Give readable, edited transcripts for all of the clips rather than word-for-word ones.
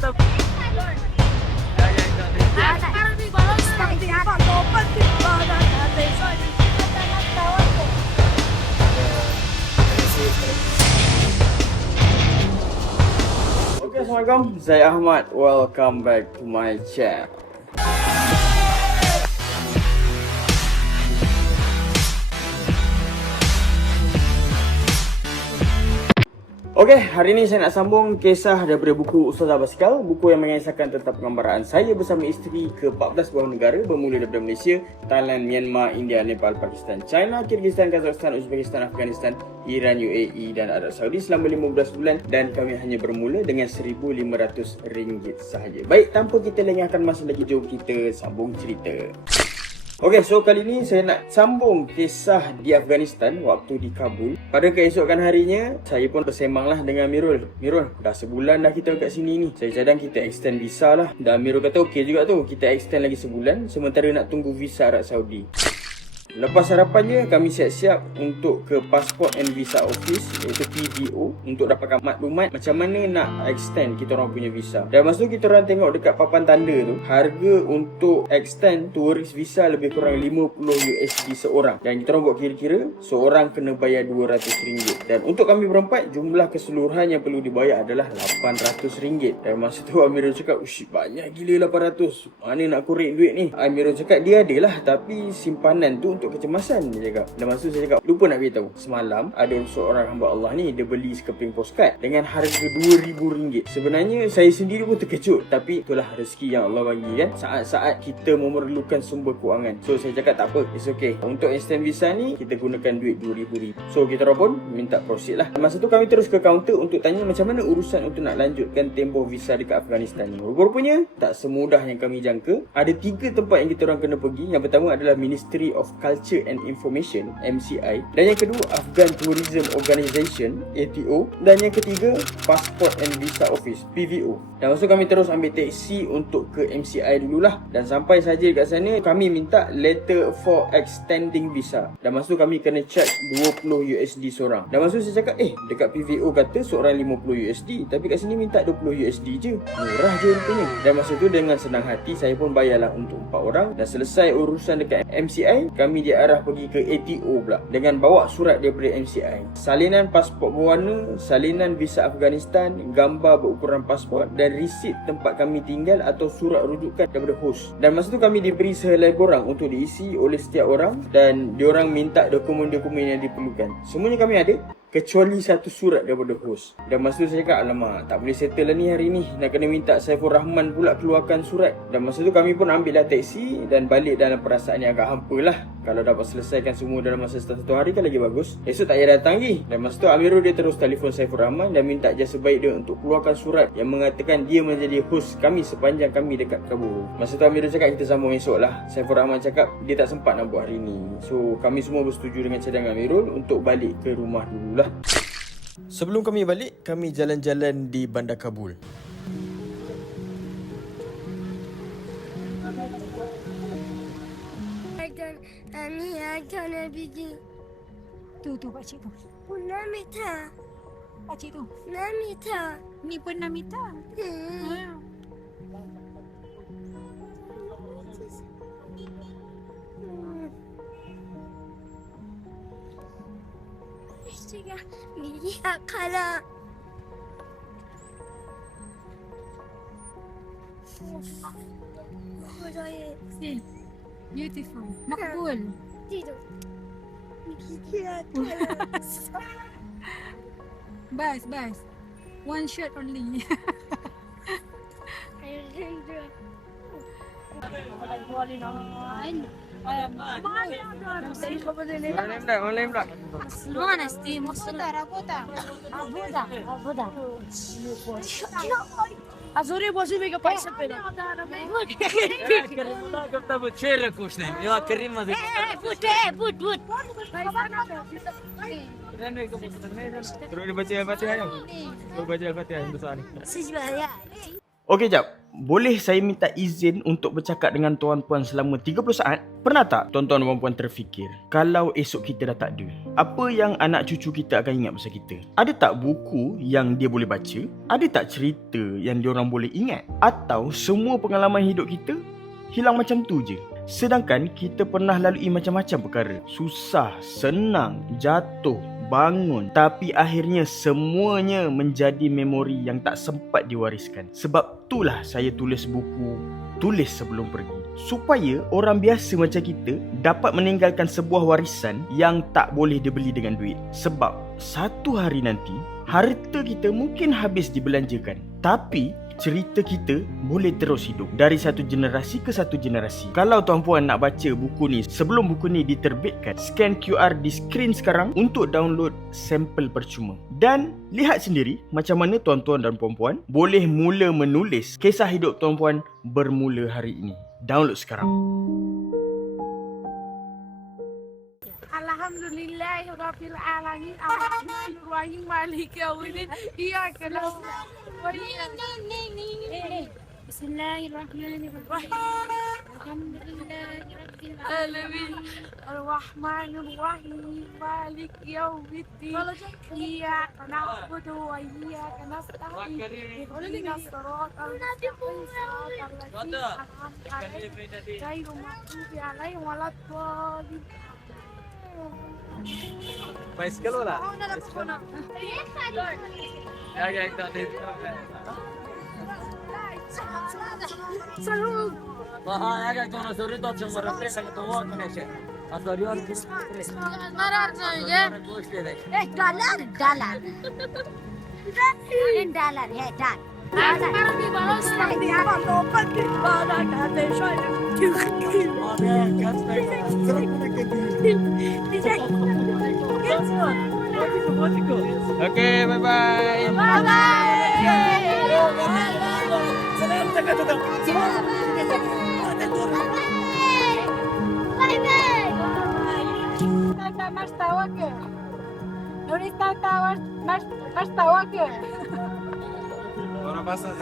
Okay, Assalamualaikum. Saya Ahmad. Welcome back to my channel. Okey, hari ini saya nak sambung kisah daripada buku Ustazah Basikal, buku yang mengisahkan tentang pengambaraan saya bersama isteri ke 14 buah negara bermula daripada Malaysia, Thailand, Myanmar, India, Nepal, Pakistan, China, Kyrgyzstan, Kazakhstan, Uzbekistan, Afghanistan, Iran, UAE dan Arab Saudi selama 15 bulan dan kami hanya bermula dengan RM1,500 sahaja. Baik, tanpa kita lengahkan masa lagi, jom kita sambung cerita. Okey, so kali ni saya nak sambung kisah di Afghanistan waktu di Kabul. Pada keesokan harinya, saya pun bersemanglah dengan Amirul. Mirul, dah sebulan dah kita kat sini ni. Saya cadang kita extend visa lah. Dan Amirul kata okey juga tu, kita extend lagi sebulan sementara nak tunggu visa Arab Saudi. Lepas harapannya, kami siap-siap untuk ke Passport and Visa Office iaitu PVO untuk dapatkan maklumat macam mana nak extend kita orang punya visa. Dan masa tu kita orang tengok dekat papan tanda tu, harga untuk extend tourist visa lebih kurang $50 seorang. Dan kita orang buat kira-kira, seorang kena bayar RM200. Dan untuk kami berempat, jumlah keseluruhan yang perlu dibayar adalah RM800. Dan masa tu Amirul cakap, ush, banyak gila 800. Mana nak korek duit ni? Amirul cakap dia adalah, tapi simpanan tu untuk kecemasan, dia cakap. Dan masa tu saya cakap, lupa nak beritahu, semalam ada seorang hamba Allah ni, dia beli sekeping postcard dengan harga RM2,000. Sebenarnya saya sendiri pun terkejut, tapi itulah rezeki yang Allah bagi kan, saat-saat kita memerlukan sumber kewangan. So saya cakap tak apa, it's okay, untuk extend visa ni kita gunakan duit RM2,000. So kita orang pun minta proceed lah. Masa tu kami terus ke kaunter untuk tanya macam mana urusan untuk nak lanjutkan tempoh visa dekat Afghanistan ni. Rupanya tak semudah yang kami jangka. Ada 3 tempat yang kita orang kena pergi. Yang pertama adalah Ministry of Culture and Information, MCI, dan yang kedua Afghan Tourism Organization, ATO, dan yang ketiga Passport and Visa Office, PVO. Dan masa kami terus ambil taksi untuk ke MCI dululah. Dan sampai saja dekat sana, kami minta letter for extending visa. Dan masa tu kami kena charge $20 seorang. Dan masa tu saya cakap, dekat PVO kata seorang $50, tapi kat sini minta $20 je. Murah je rupanya. Dan masa tu dengan senang hati saya pun bayarlah untuk 4 orang. Dan selesai urusan dekat MCI, kami diarah pergi ke ATO pula dengan bawa surat daripada MCI, salinan pasport berwarna, salinan visa Afghanistan, gambar berukuran pasport dan resit tempat kami tinggal atau surat rujukan daripada host. Dan masa tu kami diberi sehelai borang untuk diisi oleh setiap orang dan diorang minta dokumen-dokumen yang diperlukan. Semuanya kami ada kecuali satu surat daripada host. Dan masa tu saya cakap, alamak, tak boleh settle lah ni hari ni, nak kena minta Saiful Rahman pula keluarkan surat. Dan masa tu kami pun ambil lah taksi dan balik dalam perasaan yang agak hampa lah. Kalau dapat selesaikan semua dalam masa 1 hari kan lagi bagus. Esok tak payah datang lagi. Dan masa tu Amirul dia terus telefon Saiful Rahman dan minta jasa baik dia untuk keluarkan surat yang mengatakan dia menjadi host kami sepanjang kami dekat Kabul. Masa tu Amirul cakap kita sambung esok lah. Saiful Rahman cakap dia tak sempat nak buat hari ni. So kami semua bersetuju dengan cadangan Amirul untuk balik ke rumah dulu lah. Sebelum kami balik, kami jalan-jalan di bandar Kabul. Tu pakcik tu. Namita. Pakcik tu. Namita. Ni pun Namita. Dia kalah. Beautiful. Makbul. Tidur. Bas. One shirt only. Azuri bosi mega paisa pera. करता वो शेर रखो उसने ये करीम मजे Put. terus dibaca al-fatihah ya terus baca al-fatihah yang besar ni Sejaya. Okey, jap. boleh saya minta izin untuk bercakap dengan tuan-puan selama 30 saat? Pernah tak tuan-tuan dan puan terfikir, kalau esok kita dah tak ada, apa yang anak cucu kita akan ingat pasal kita? Ada tak buku yang dia boleh baca? Ada tak cerita yang diorang boleh ingat? Atau semua pengalaman hidup kita hilang macam tu je? Sedangkan kita pernah lalui macam-macam perkara. Susah, senang, jatuh, bangun. Tapi akhirnya semuanya menjadi memori yang tak sempat diwariskan. Sebab itulah saya tulis buku Tulis Sebelum Pergi, supaya orang biasa macam kita dapat meninggalkan sebuah warisan yang tak boleh dibeli dengan duit. Sebab satu hari nanti harta kita mungkin habis dibelanjakan, tapi cerita kita boleh terus hidup dari satu generasi ke satu generasi. Kalau tuan-puan nak baca buku ni sebelum buku ni diterbitkan, scan QR di skrin sekarang untuk download sampel percuma. Dan lihat sendiri macam mana tuan-tuan dan puan-puan boleh mula menulis kisah hidup tuan-puan bermula hari ini. Download sekarang. Alhamdulillahirabbil alamin arrahmanirrahim maliki yaumiddin iyyaka na'budu wa iyyaka nasta'in bismillahirrahmanirrahim alhamdulillahirabbil alamin arrahmanirrahim maliki yaumiddin iyyaka na'budu wa iyyaka nasta'in ihdinas siratal mustaqim ghairil maghdubi alaihim waladdallin. Bicycle वाला क्या क्या हाँ यार जो ना सॉरी तो अच्छा मरा प्रेस का तो वो कनेक्शन सॉरी और Marar saja. Dollar. In dollar, hey, dollar. Sekarang di bawah seperti apa? Topat di bawah kata saya. Okay, bye bye. Bye Tata mas tawa ke? Nulis tata mas tawa ke? Ahora pasa a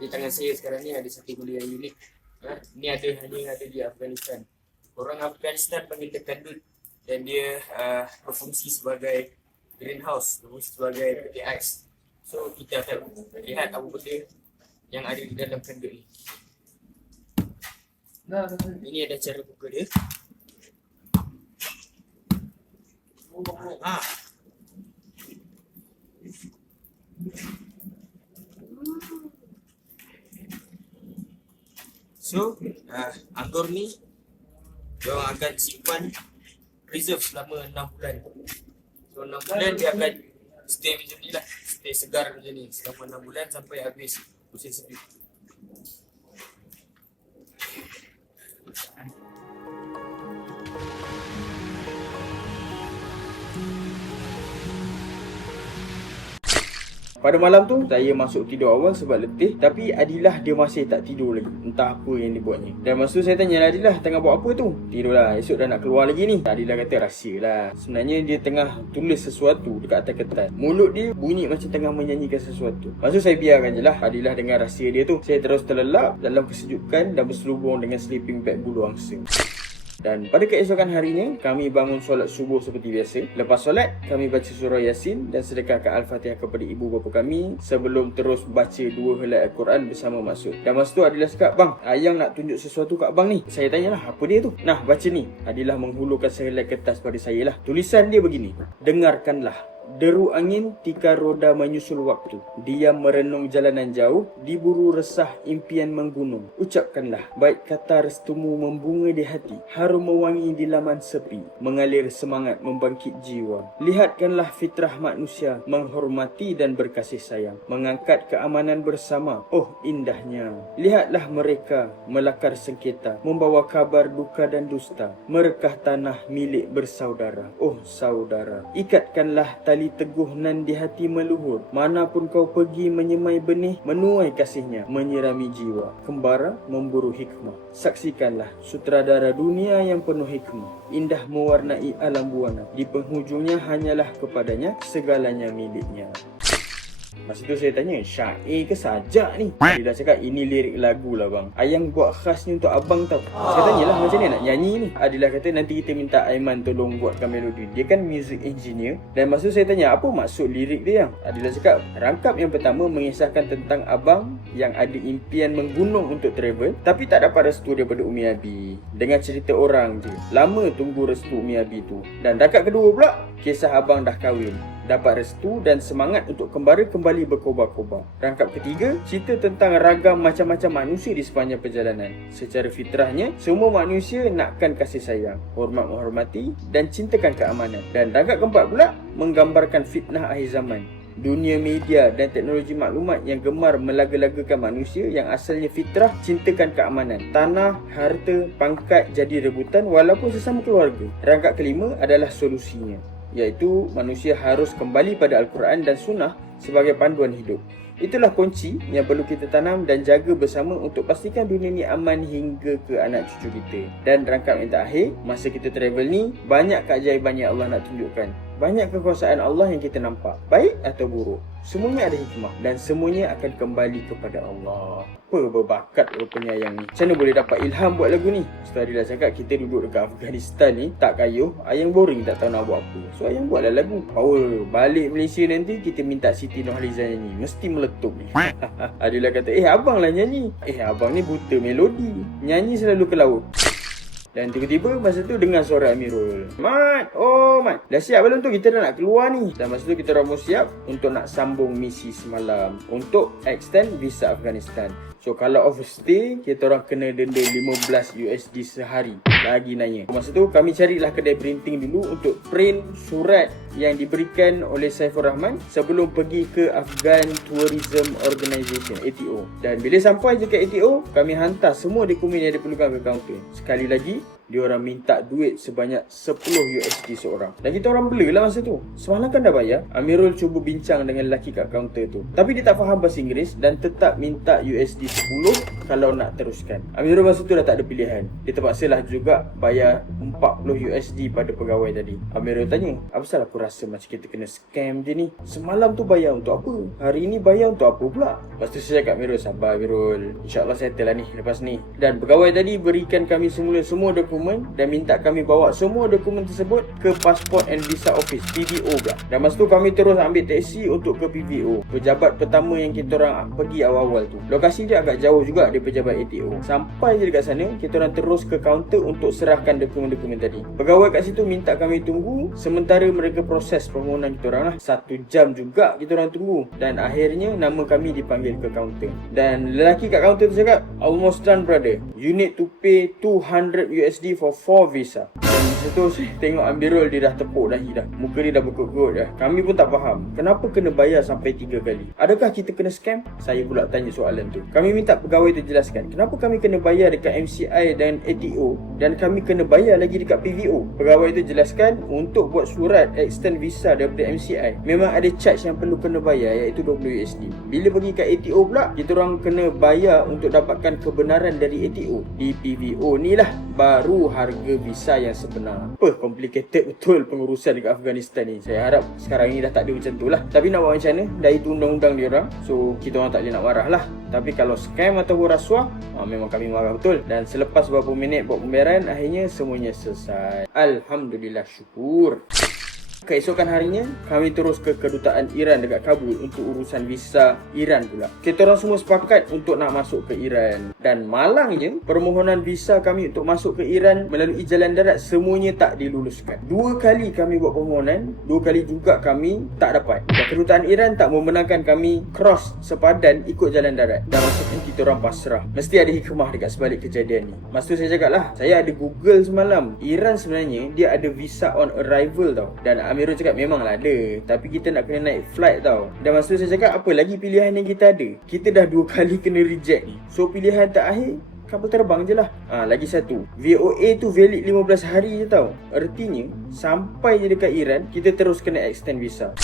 Di tangan saya sekarang ni ada satu benda yang unik. Ni hanya ada di Afghanistan. Orang Afghanistan panggil dia kandut, dan dia berfungsi sebagai greenhouse, berfungsi sebagai peti ais. So kita akan lihat apa benda yang ada di dalam kandut ni. Ini ada cara buka dia. So, anggur ni diorang akan simpan reserve selama 6 bulan. So 6 bulan dia akan stay macam ni lah, stay segar macam ni selama 6 bulan sampai habis musim sejuk. Pada malam tu, saya masuk tidur awal sebab letih. Tapi Adilah dia masih tak tidur lagi. Entah apa yang dia buatnya. Dan masa tu saya tanya Adilah, tengah buat apa tu? Tidurlah, esok dah nak keluar lagi ni. Adilah kata rahsia lah. Sebenarnya dia tengah tulis sesuatu dekat atas kertas. Mulut dia bunyi macam tengah menyanyikan sesuatu. Masa tu saya biarkan je lah Adilah dengar rahsia dia tu. Saya terus terlelap dalam kesejukan dan berselubung dengan sleeping bag bulu angsa. Dan pada keesokan harinya, kami bangun solat subuh seperti biasa. Lepas solat, kami baca surah Yasin dan sedekahkan Al-Fatihah kepada ibu bapa kami sebelum terus baca 2 helai Al-Quran bersama Maksud. Dan masa tu Adilah cakap, "Bang, Ayang nak tunjuk sesuatu kat abang ni." Saya tanyalah, "Apa dia tu?" "Nah, baca ni." Adilah menghulurkan sehelai kertas pada saya lah. Tulisan dia begini, "Dengarkanlah. Deru angin tika roda menyusul waktu. Diam merenung jalanan jauh, diburu resah impian menggunung. Ucapkanlah, baik kata restumu membunga di hati, harum mewangi di laman sepi, mengalir semangat membangkit jiwa. Lihatkanlah fitrah manusia, menghormati dan berkasih sayang, mengangkat keamanan bersama. Oh indahnya. Lihatlah mereka melakar sengketa, membawa kabar duka dan dusta, merekah tanah milik bersaudara. Oh saudara, ikatkanlah tali teguh nan di hati meluhur. Manapun kau pergi menyemai benih, menuai kasihnya menyirami jiwa. Kembara memburu hikmah. Saksikanlah sutradara dunia yang penuh hikmah, indah mewarnai alam buana. Di penghujungnya hanyalah kepadanya segalanya miliknya. Masa tu saya tanya, syair ke sajak ni? Dia dah cakap, ini lirik lagu lah bang. Ayang buat khas ni untuk abang tau. Saya tanyalah macam ni nak nyanyi ni. Adilah kata nanti kita minta Aiman tolong buatkan melodi. Dia kan music engineer. Dan masa tu saya tanya, apa maksud lirik dia yang? Adilah cakap, rangkap yang pertama mengisahkan tentang abang yang ada impian menggunung untuk travel, tapi tak dapat restu daripada Umi Abi. Dengan cerita orang je, lama tunggu restu Umi Abi tu. Dan rangkap kedua pula, kisah abang dah kahwin, dapat restu dan semangat untuk kembara kembali berkobar-kobar. Rangkap ketiga, cerita tentang ragam macam-macam manusia di sepanjang perjalanan. Secara fitrahnya, semua manusia nakkan kasih sayang, hormat menghormati dan cintakan keamanan. Dan rangkap keempat pula, menggambarkan fitnah akhir zaman. Dunia media dan teknologi maklumat yang gemar melaga-lagakan manusia yang asalnya fitrah, cintakan keamanan. Tanah, harta, pangkat jadi rebutan walaupun sesama keluarga. Rangkap kelima adalah solusinya, iaitu manusia harus kembali pada Al-Quran dan Sunnah sebagai panduan hidup. Itulah kunci yang perlu kita tanam dan jaga bersama untuk pastikan dunia ni aman hingga ke anak cucu kita. Dan rangkap yang terakhir, masa kita travel ni, banyak keajaiban yang Allah nak tunjukkan. Banyak kekuasaan Allah yang kita nampak, baik atau buruk. Semuanya ada hikmah dan semuanya akan kembali kepada Allah. Apa berbakat penyayang ni. Macam mana boleh dapat ilham buat lagu ni? Setelah dia dah cakap kita duduk dekat Afghanistan ni, tak kayuh, Ayang boring tak tahu nak buat apa. So Ayang buatlah lagu. Power. Balik Malaysia nanti kita minta Siti Nurhaliza nyanyi. Mesti meletup ni. Adilah kata, abang lah nyanyi. Abang ni buta melodi. Nyanyi selalu ke laut. Dan tiba-tiba masa tu dengar suara Amirul. Mat, Mat, dah siap belum tu? Kita dah nak keluar ni. Dan masa tu kita orang pun siap untuk nak sambung misi semalam, untuk extend visa Afghanistan. So kalau overstay, kita orang kena denda $15 sehari. Lagi nanya. Masa tu kami carilah kedai printing dulu untuk print surat yang diberikan oleh Saiful Rahman sebelum pergi ke Afghan Tourism Organisation, ATO. Dan bila sampai je ke ATO, kami hantar semua dokumen yang diperlukan ke kaunter. Sekali lagi, dia orang minta duit sebanyak $10 seorang. Dan kita orang blur lah masa tu. Semalam kan dah bayar. Amirul cuba bincang dengan lelaki kat kaunter tu, tapi dia tak faham bahasa Inggeris dan tetap minta $10 kalau nak teruskan. Amirul masa tu dah tak ada pilihan. Dia terpaksalah juga bayar $40 pada pegawai tadi. Amirul tanya, apa salah aku rasa macam kita kena scam je ni? Semalam tu bayar untuk apa? Hari ni bayar untuk apa pula? Lepas tu saya cakap, Amirul, sabar Amirul, InsyaAllah settle lah ni lepas ni. Dan pegawai tadi berikan kami semula semua dokumen dan minta kami bawa semua dokumen tersebut ke Passport and Visa Office, PVO pula. Dan masa tu kami terus ambil teksi untuk ke PVO, pejabat pertama yang kita orang pergi awal-awal tu. Lokasi dia agak jauh juga dari pejabat ATO. Sampai je dekat sana, kita orang terus ke kaunter untuk serahkan dokumen-dokumen tadi. Pegawai kat situ minta kami tunggu sementara mereka proses permohonan kita orang lah. 1 jam juga kita orang tunggu. Dan akhirnya nama kami dipanggil ke kaunter. Dan lelaki kat kaunter tu cakap, almost done brother, you need to pay $200 for 4 visa. Dan situ saya tengok Amirul, dia dah tepuk dahi dah. Muka dia dah berkut-kut dah. Kami pun tak faham, kenapa kena bayar sampai 3 kali? Adakah kita kena scam? Saya pula tanya soalan tu. Kami minta pegawai tu jelaskan, kenapa kami kena bayar dekat MCI dan ATO dan kami kena bayar lagi dekat PVO? Pegawai tu jelaskan, untuk buat surat extend visa daripada MCI, memang ada charge yang perlu kena bayar, iaitu $20. Bila pergi kat ATO pula, kita orang kena bayar untuk dapatkan kebenaran dari ATO. Di PVO ni lah baru harga visa yang sebenar. Apa complicated betul pengurusan dekat Afghanistan ni. Saya harap sekarang ni dah tak ada macam tu lah. Tapi nak buat macam mana, dah itu undang-undang dia orang, so kita orang tak boleh nak marah lah. Tapi kalau scam atau rasuah, memang kami marah betul. Dan selepas beberapa minit buat pembayaran, akhirnya semuanya selesai. Alhamdulillah, syukur. Keesokan harinya, kami terus ke kedutaan Iran dekat Kabul untuk urusan visa Iran pula. Kita orang semua sepakat untuk nak masuk ke Iran. Dan malangnya, permohonan visa kami untuk masuk ke Iran melalui jalan darat semuanya tak diluluskan. 2 kali kami buat permohonan, 2 kali juga kami tak dapat. Dan kedutaan Iran tak membenarkan kami cross sepadan ikut jalan darat. Dan maksudnya kita orang pasrah. Mesti ada hikmah dekat sebalik kejadian ni. Masa tu saya cakap lah, saya ada Google semalam. Iran sebenarnya dia ada visa on arrival tau. Dan Amirul cakap memanglah ada, tapi kita nak kena naik flight tau. Dan masa tu saya cakap, apa lagi pilihan yang kita ada? Kita dah 2 kali kena reject ni. So pilihan terakhir, kapal terbang je lah. Lagi satu, VOA tu valid 15 hari je tau. Artinya, sampai je dekat Iran, kita terus kena extend visa.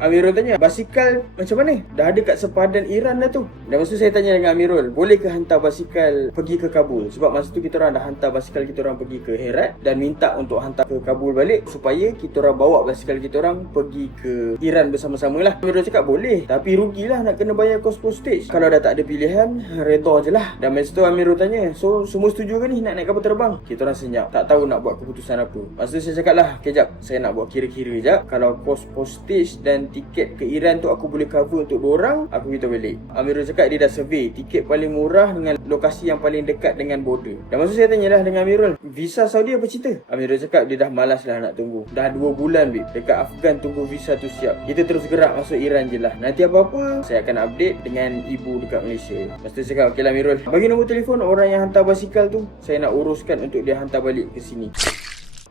Amirul tanya, basikal macam mana? Dah ada kat sepadan Iran dah tu. Dan masa tu saya tanya dengan Amirul, boleh ke hantar basikal pergi ke Kabul? Sebab masa tu kita orang dah hantar basikal kita orang pergi ke Herat dan minta untuk hantar ke Kabul balik supaya kita orang bawa basikal kita orang pergi ke Iran bersama-sama lah. Amirul cakap boleh, tapi rugilah nak kena bayar kos postage. Kalau dah tak ada pilihan, reda je lah. Dan masa tu Amirul tanya, so semua setuju ke ni nak naik kapal terbang? Kita orang senyap, tak tahu nak buat keputusan apa. Masa tu saya cakap lah, kejap saya nak buat kira-kira jap. Kalau kos postage dan tiket ke Iran tu aku boleh cover untuk 2 orang, aku beritahu balik. Amirul cakap dia dah survey tiket paling murah dengan lokasi yang paling dekat dengan border. Dan masa saya tanya lah dengan Amirul, visa Saudi apa cerita? Amirul cakap dia dah malas lah nak tunggu. Dah 2 bulan babe dekat Afghan tunggu visa tu siap. Kita terus gerak masuk Iran je lah. Nanti apa-apa saya akan update dengan ibu dekat Malaysia. Masa tu saya cakap, okey lah Amirul, bagi nombor telefon orang yang hantar basikal tu, saya nak uruskan untuk dia hantar balik ke sini.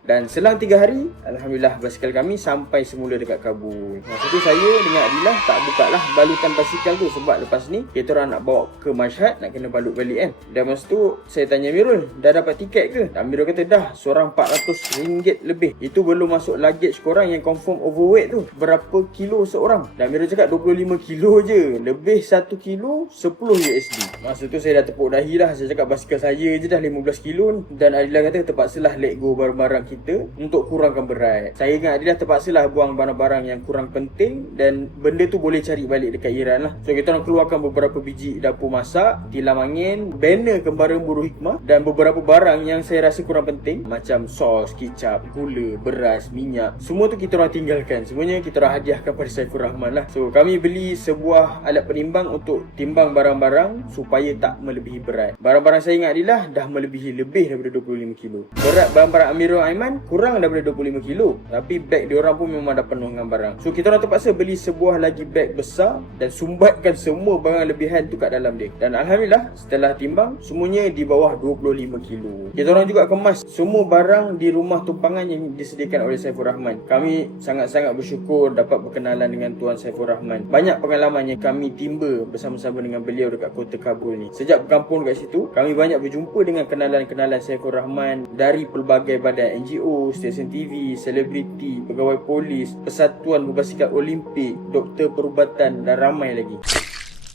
Dan selang 3 hari, alhamdulillah basikal kami sampai semula dekat Kabul. Masa tu saya dengan Adilah tak buka lah balutan basikal tu sebab lepas ni kita orang nak bawa ke Mashhad, nak kena balut balik kan. Dan masa tu saya tanya Amirul, dah dapat tiket ke? Amirul kata dah, seorang RM400 lebih. Itu belum masuk luggage korang yang confirm overweight tu. Berapa kilo seorang? Dan Amirul cakap 25 kilo je. Lebih 1 kilo 10 USD. Masa tu saya dah tepuk dahi lah. Saya cakap basikal saya je dah 15 kilo ni. Dan Adilah kata terpaksalah let go barang-barang kita untuk kurangkan berat. Saya dengan Adilah terpaksalah buang barang-barang yang kurang penting dan benda tu boleh cari balik dekat Iran lah. So kita orang keluarkan beberapa biji dapur masak, tilam angin, banner kembara buruh hikmah dan beberapa barang yang saya rasa kurang penting macam sos, kicap, gula, beras, minyak. Semua tu kita orang tinggalkan. Semuanya kita orang hadiahkan pada Saiful Rahman lah. So kami beli sebuah alat penimbang untuk timbang barang-barang supaya tak melebihi berat. Barang-barang saya dengan Adilah dah melebihi lebih daripada 25 kilo. Berat barang-barang Amirul Aiman kurang daripada 25 kilo. Tapi beg diorang pun memang dah penuh dengan barang. So kita orang terpaksa beli sebuah lagi beg besar dan sumbatkan semua barang lebihan tu kat dalam dia. Dan alhamdulillah setelah timbang semuanya di bawah 25 kilo. Kita orang juga kemas semua barang di rumah tumpangan yang disediakan oleh Saiful Rahman. Kami sangat-sangat bersyukur dapat berkenalan dengan Tuan Saiful Rahman. Banyak pengalaman yang kami timba bersama-sama dengan beliau dekat kota Kabul ni. Sejak berkampung dekat situ, kami banyak berjumpa dengan kenalan-kenalan Saiful Rahman dari pelbagai badan NGO, stesen TV, selebriti, pegawai polis, persatuan berbasikal Olimpik, doktor perubatan dan ramai lagi.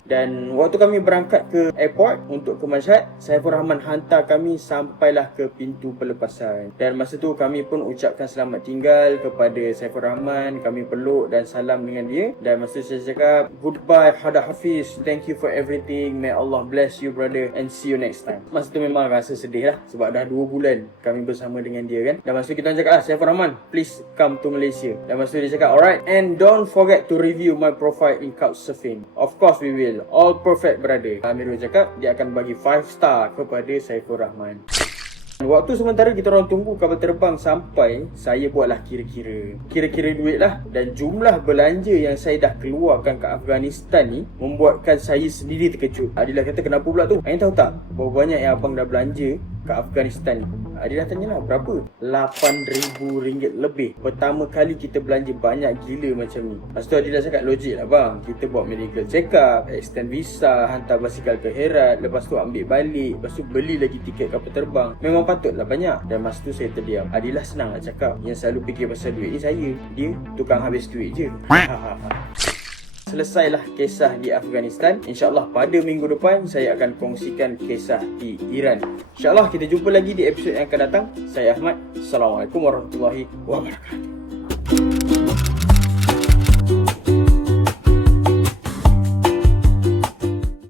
Dan waktu kami berangkat ke airport untuk ke Mashhad, Saiful Rahman hantar kami sampailah ke pintu pelepasan. Dan masa tu kami pun ucapkan selamat tinggal kepada Saiful Rahman. Kami peluk dan salam dengan dia. Dan masa tu saya cakap, goodbye Hada Hafiz, thank you for everything, may Allah bless you brother and see you next time. Masa tu memang rasa sedih lah sebab dah 2 bulan kami bersama dengan dia kan. Dan masa tu kita cakap, Saiful Rahman, please come to Malaysia. Dan masa tu dia cakap, alright, and don't forget to review my profile in Couchsurfing. Of course we will. All perfect brother. Amirul cakap dia akan bagi 5 star kepada Saiful Rahman. Waktu sementara kita orang tunggu kapal terbang sampai, saya buatlah kira-kira duit lah. Dan jumlah belanja yang saya dah keluarkan kat Afghanistan ni membuatkan saya sendiri terkejut. Adilah kata, kenapa pula tu? Anda tahu tak berapa banyak yang abang dah belanja kat Afghanistan ni? Adilah tanyalah, berapa? RM8,000 lebih. Pertama kali kita belanja banyak gila macam ni. Lepas tu Adilah cakap, logik lah bang, kita buat medical check up, extend visa, hantar basikal ke Herat, lepas tu ambil balik, lepas tu beli lagi tiket kapal terbang. Memang patutlah banyak. Dan masa tu saya terdiam. Adilah senang nak cakap, yang selalu fikir pasal duit ni saya. Dia tukang habis duit je. Selesailah kisah di Afghanistan. InsyaAllah pada minggu depan saya akan kongsikan kisah di Iran. InsyaAllah kita jumpa lagi di episod yang akan datang. Saya Ahmad. Assalamualaikum warahmatullahi wabarakatuh.